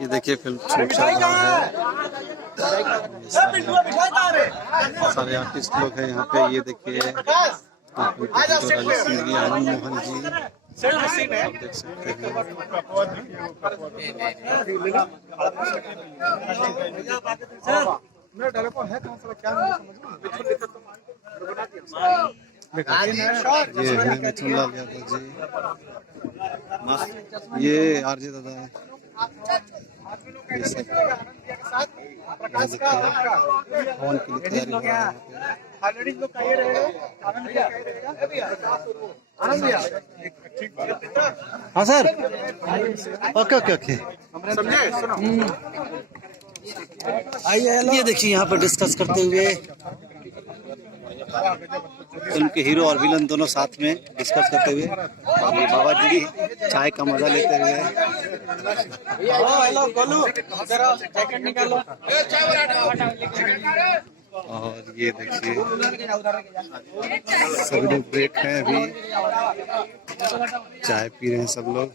ये देखिए film shoot चल रहा है। सारे आर्टिस्ट लोग हैं यहाँ पे। ये देखिए राजेश सिंह जी, आनंद मोहन जी, आप देख सकते हैं। ये है मिथुन लाल यादव जी, ये आरजे दादा है। ये सब यहाँ देखते हैं हवन के लिए तैयारी हो रहा है यहाँ पे। हाँ सर, ओके ओके ओके, ये देखिए यहाँ पर डिस्कस करते हुए फिल्म के हीरो और विलन दोनों साथ में डिस्कस करते हुए, और ये बाबा जी चाय का मजा लेते हुए। और ये देखिए सभी लोग ब्रेक हैं, अभी चाय पी रहे हैं सब लोग।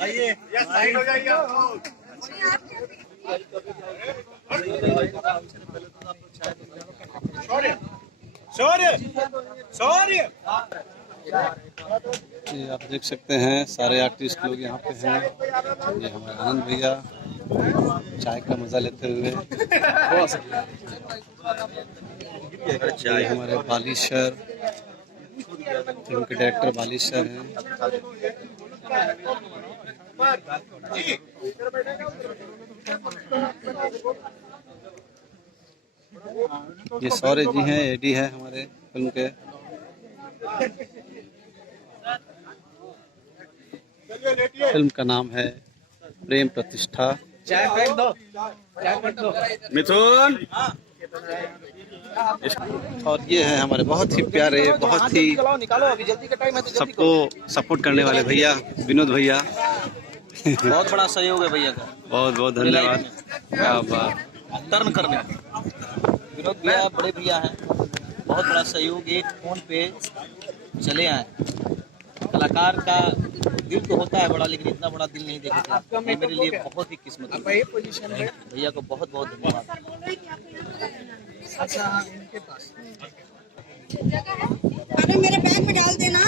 आइए साइड हो जाइए। ये आप देख सकते हैं सारे आर्टिस्ट लोग यहाँ पे हैं। ये हमारे आनंद भैया चाय का मजा लेते हुए। ये हमारे बाली सर, फिल्म के डायरेक्टर बाली सर हैं। ये सौर्य जी हैं, एडी है हमारे फिल्म के। फिल्म का नाम है प्रेम प्रतिष्ठा। चाय फेंक दो, चाय फेंक दो मिथुन। और ये है हमारे बहुत ही प्यारे, बहुत ही सबको सपोर्ट करने वाले भैया विनोद भैया। बहुत बड़ा सहयोग है भैया का, बहुत बहुत धन्यवाद। क्या बात, टर्न करने विनोद भैया बड़े भैया हैं, बहुत बड़ा सहयोग। एक फोन पे चले आए। कलाकार का दिल तो होता है बड़ा, लेकिन इतना बड़ा दिल नहीं देखे थे। ये मेरे लिए बहुत ही किस्मत है। भैया को बहुत बहुत धन्यवाद। अरे मेरे बैग में डाल देना।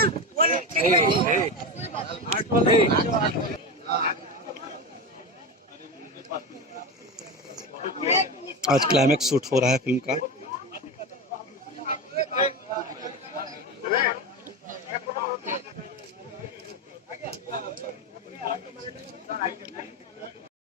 आज क्लाइमेक्स शूट हो रहा है फिल्म का।